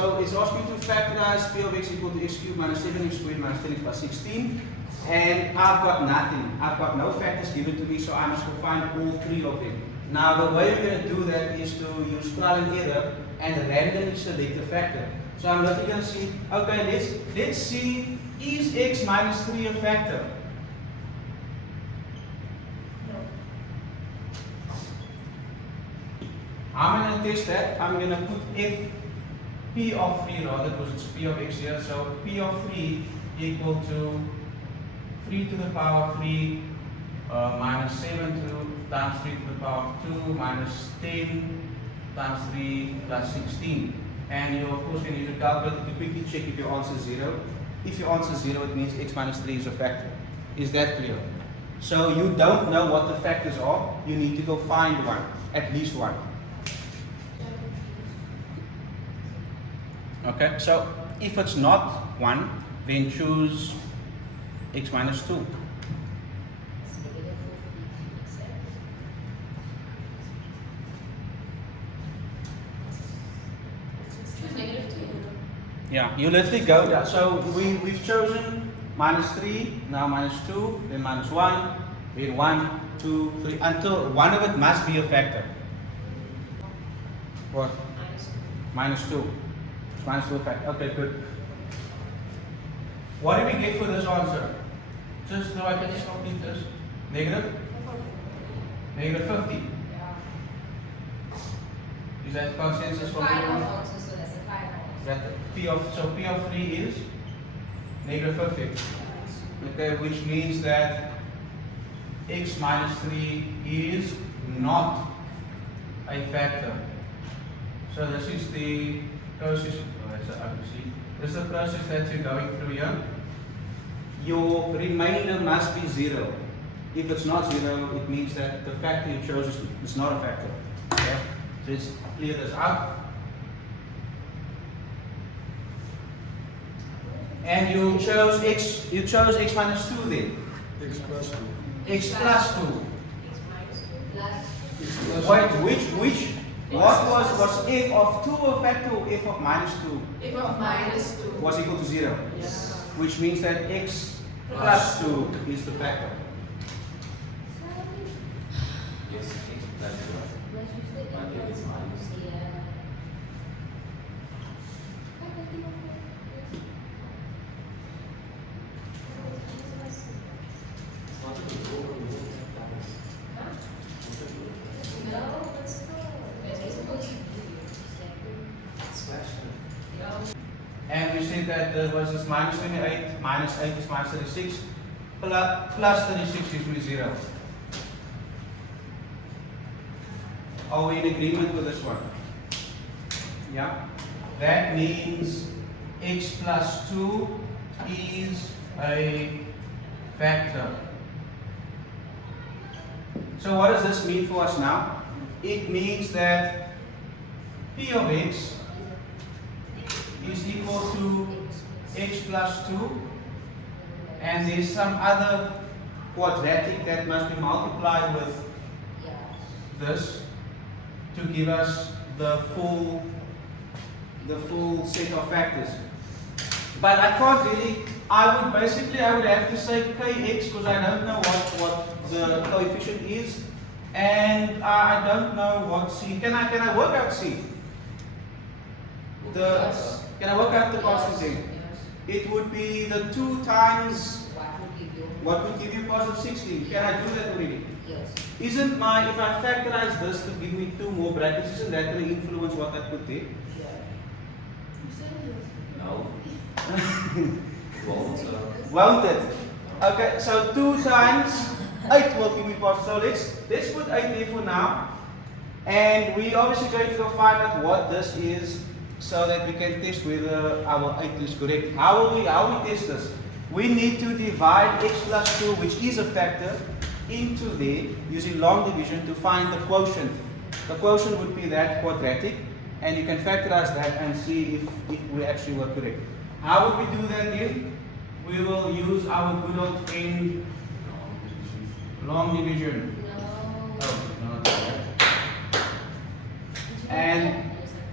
So it's asking to factorize P of x equal to x cubed minus 7x squared minus 10x plus 16. And I've got nothing. I've got no factors given to me, so I must go find all three of them. Now the way we're going to do that is to use trial and error and randomly select a factor. So I'm literally going to see, okay, let's see, is x minus 3 a factor? I'm going to test that. I'm going to put P of 3 rather, because it's P of x here. So P of 3 equal to 3 to the power 3 minus 7 times 3 to the power of 2 minus 10 times 3 plus 16. And you of course can use a calculator to quickly check if your answer is 0. If your answer is 0, it means x minus 3 is a factor. Is that clear? So you don't know what the factors are. You need to go find one, at least one. Okay, so if it's not 1, then choose x minus 2. Choose negative 2. Yeah, you literally go there. So we've chosen minus 3, now minus 2, then minus 1, then 1, 2, 3, until one of it must be a factor. What? Minus 2. Minus 2 a factor. Okay, good. What do we get for this answer? Just so I can just complete this. Negative? Negative 50. Is that consensus for everyone? So P of 3 is negative 50. Okay, which means that x minus 3 is not a factor. So this is the process. This is the process that you're going through here. Your remainder must be 0. If it's not 0, it means that the factor you chose is not a factor. Okay? So let's clear this out. And you chose x minus 2 then. X plus 2. X plus 2. X plus Wait, what was f of 2 a factor or f of minus 2? F of minus 2. Was equal to 0. Yes. Which means that x plus 2 is the factor. Yes, x plus 2. But if it's minus. And we said that there was this minus 28, minus 8 is minus 36, plus 36 gives me 0. Are we in agreement with this one? Yeah? That means x plus 2 is a factor. So what does this mean for us now? It means that P of x is equal to x plus 2, and there's some other quadratic that must be multiplied with this to give us the full set of factors. But I can't really, I would have to say kx because I don't know what the coefficient is, and I don't know what c. Can I work out c? Can I work out the constant thing? It would be the 2 times what would give you positive 16. Can I do that already? Yes. Isn't if I factorize this to give me 2 more brackets, isn't that going to influence what I put there? No. Won't it? Okay, so 2 times 8 will give me positive. So let's put 8 there for now. And we obviously going to go find out what this is, so that we can test whether our 8 is correct. How will we test this? We need to divide x plus 2, which is a factor, into there using long division to find the quotient. The quotient would be that quadratic, and you can factorize that and see if we actually were correct. How would we do that then? We will use our good old friend long division. No. Oh, no, not that. And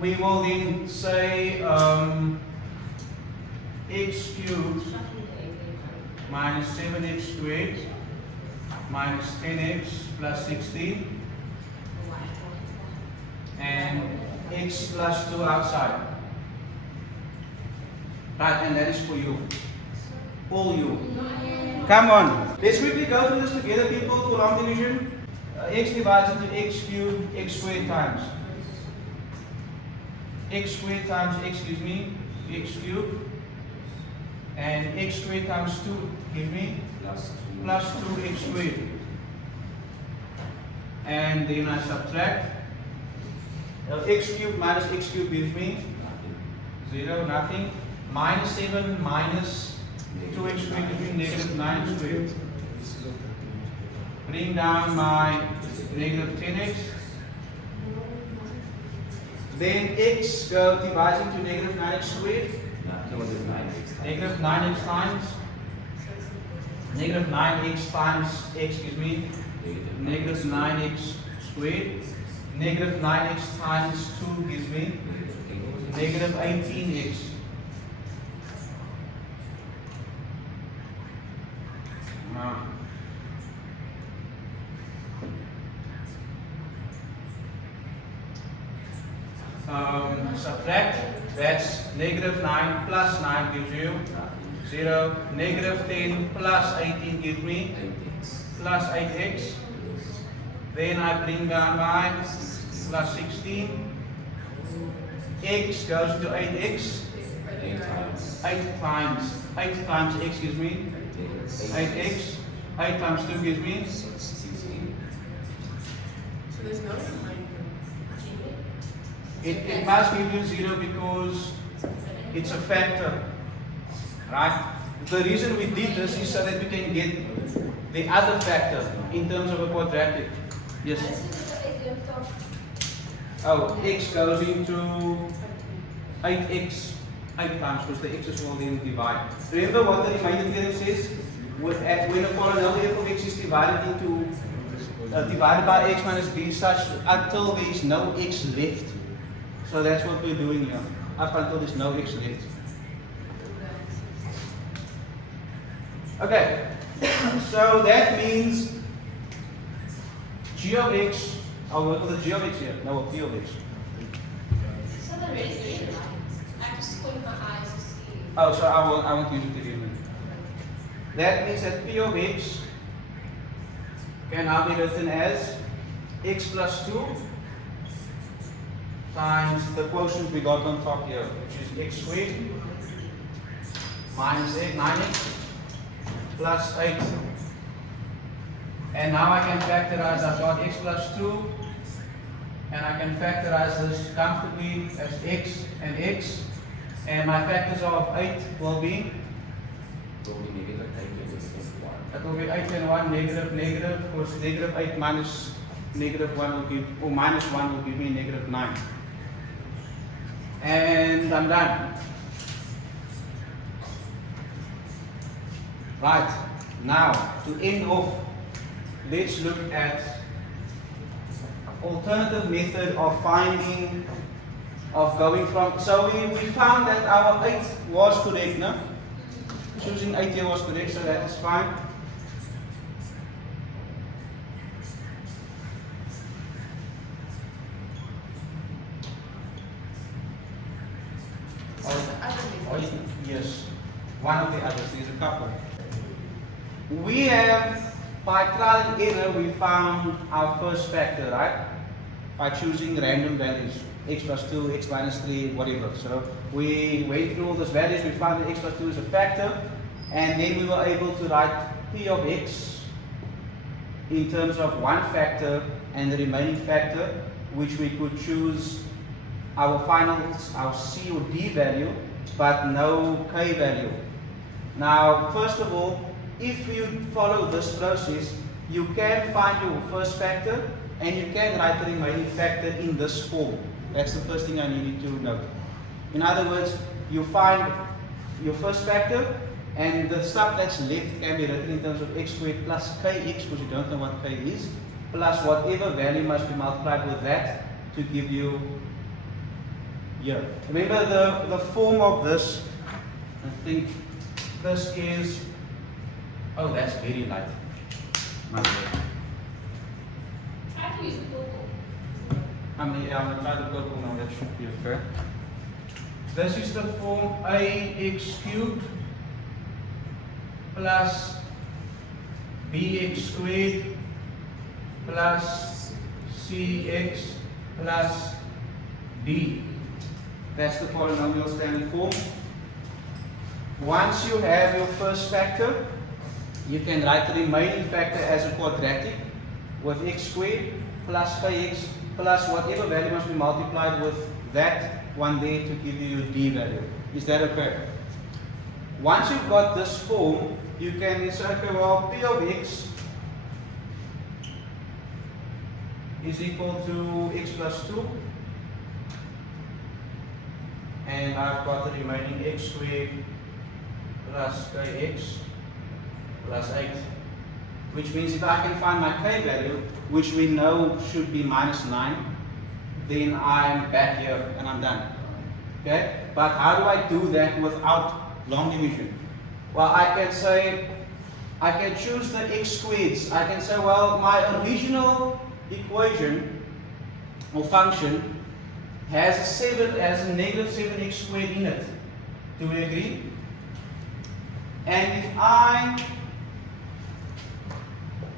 we will then say x cubed minus 7x squared minus 10x plus 16 and x plus 2 outside. Right, and that is for you. All you. Come on. Let's quickly go through this together, people, for long division. X divides into x cubed, x squared times. X squared times x gives me x cubed. And x squared times 2 gives me plus 2x squared. And then I subtract. X cubed minus x cubed gives me 0, nothing. Minus 7 minus 2x squared gives me negative 9x squared. Bring down my negative 10x. Then x divides into negative 9x squared. Negative 9x times. Negative 9x times x gives me negative 9x squared. Negative 9x times 2 gives me negative 18x. Subtract, that's negative 9 plus 9 gives you 0. Negative 10 plus 18 gives me plus 8x. Then I bring down my plus 16. X goes into 8x. 8 times x gives me 8x. 8 times 2 gives me 16. So there's no reminder. it must give you 0 because it's a factor, right? The reason we did this is so that we can get the other factor in terms of a quadratic. Yes? Oh, x goes into 8x 8 times because the x's will then divide. Remember what the remainder theorem says? When a polynomial f of x is divided into divided by x minus b such until there is no x left. So that's what we're doing here, up until there's no x left. Okay, so that means g of x, I'll work with the g of x here, no, p of x. So the raised green lines. I have to squint my eyes to see. Oh, so I won't use it again. That means that p of x can now be written as x plus 2 times the quotient we got on top here, which is x squared minus 9x plus 8. And now I can factorize, I've got x plus 2, and I can factorize this comfortably as x, and my factors of 8 will be, that will be 8 and 1, negative, of course negative 8 minus negative 1 will give, or minus 1 will give me negative 9. And I'm done. Right, now to end off, let's look at alternative method of finding, of going from, so we found that our 8 was correct, no? Choosing 8 here was correct, so that is fine. Yes, one of the others, there's a couple. We have, by trial and error, we found our first factor, right? By choosing random values, x plus 2, x minus 3, whatever. So we went through all those values, we found that x plus 2 is a factor, and then we were able to write p of x in terms of one factor and the remaining factor, which we could choose our final, our c or d value, but no k value. Now, first of all, if you follow this process, you can find your first factor and you can write the remaining factor in this form. That's the first thing I needed to note. In other words, you find your first factor and the stuff that's left can be written in terms of x squared plus kx, because you don't know what k is, plus whatever value must be multiplied with that to give you here. Remember the form of this, I think this is, oh that's very light. My bad. Try to use the purple. I'm going to try the purple now, that should be okay. This is the form ax cubed plus bx squared plus cx plus d. That's the polynomial standard form. Once you have your first factor, you can write the remaining factor as a quadratic with x squared plus kx plus whatever value must be multiplied with that one there to give you your d value. Is that okay? Once you've got this form, you can say, okay, well, p of x is equal to x plus 2, and I've got the remaining x squared plus kx plus 8, which means if I can find my k value, which we know should be minus 9, then I'm back here and I'm done. Okay? But how do I do that without long division? Well, I can say, I can choose the x squareds. I can say, well, my original equation or function has a negative 7x squared in it. Do we agree? And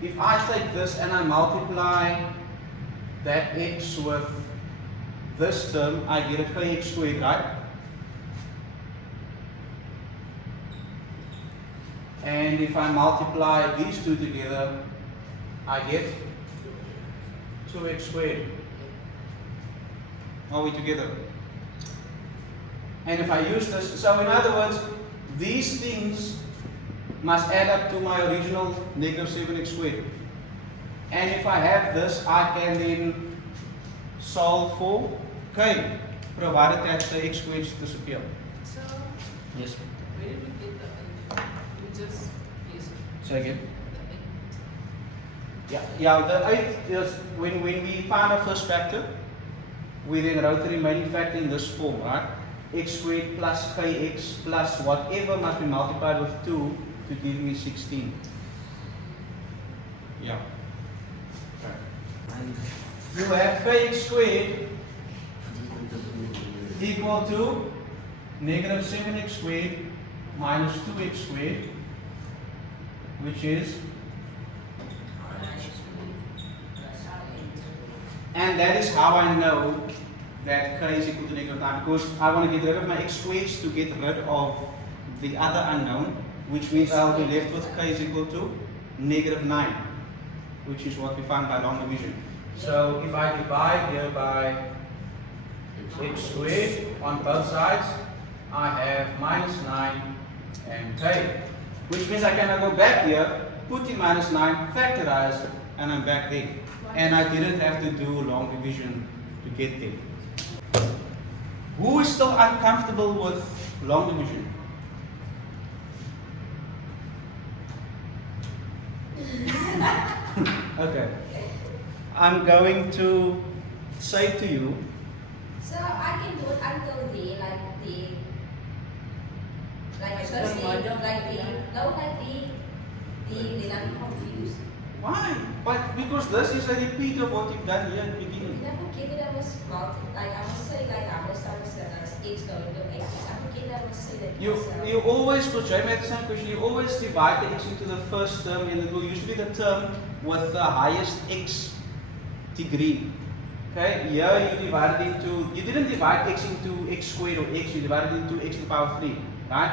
if I take this and I multiply that x with this term, I get a kx squared, right? And if I multiply these two together, I get 2x squared. Are we together? And if I use this, so in other words, these things must add up to my original negative 7x squared. And if I have this, I can then solve for k, provided that the x squareds disappear. So, Yes. where did we get the 8? We just use Say again. the 8. Yeah, the 8 is when we find our first factor, we then wrote the remaining factor in this form, right? X squared plus kx plus whatever must be multiplied with 2 to give me 16. Yeah. Okay. You have kx squared equal to negative 7x squared minus 2x squared, which is, and that is how I know that k is equal to negative 9, because I want to get rid of my x squareds to get rid of the other unknown, which means I'll be left with k is equal to negative 9, which is what we find by long division. So if I divide here by x squared on both sides, I have minus 9 and k, which means I can now go back here, put in minus 9, factorize, and I'm back there. And I didn't have to do long division to get there. Who is still uncomfortable with long division? Okay. I'm going to say to you, So I can do it until the first day, then I'm confused. why? But because this is a repeat of what you've done here at the You beginning. never get it, I was say I was x going to x. I forget I was say that. You always, because Jamie had the same question, you always divide the x into the first term, and it will usually be the term with the highest x degree. Okay, here you divide it into, you didn't divide x into x squared or x, you divided it into x to the power 3, right?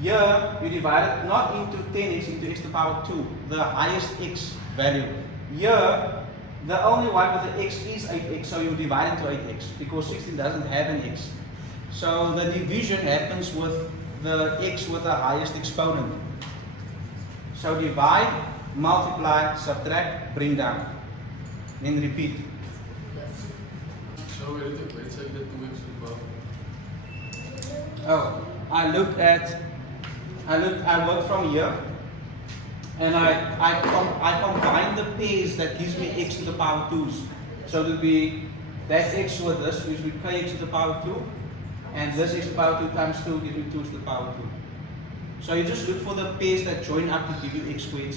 Here you divide it not into 10x, into x to the power 2, the highest x value. Here, the only one with the x is 8x, so you divide into 8x, because 16 doesn't have an x. So the division happens with the x with the highest exponent. So divide, multiply, subtract, bring down, then repeat. So where did say that 2x to the power? Oh, I worked from here, and I combine the pairs that gives me x to the power 2's. So it will be that x with this, which will be kx to the power 2, And this x to the power 2 times 2 gives me 2 to the power 2. So you just look for the pairs that join up to give you x squared,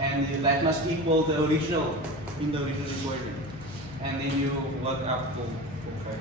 and that must equal the original in the original equation. And then you work up for 5.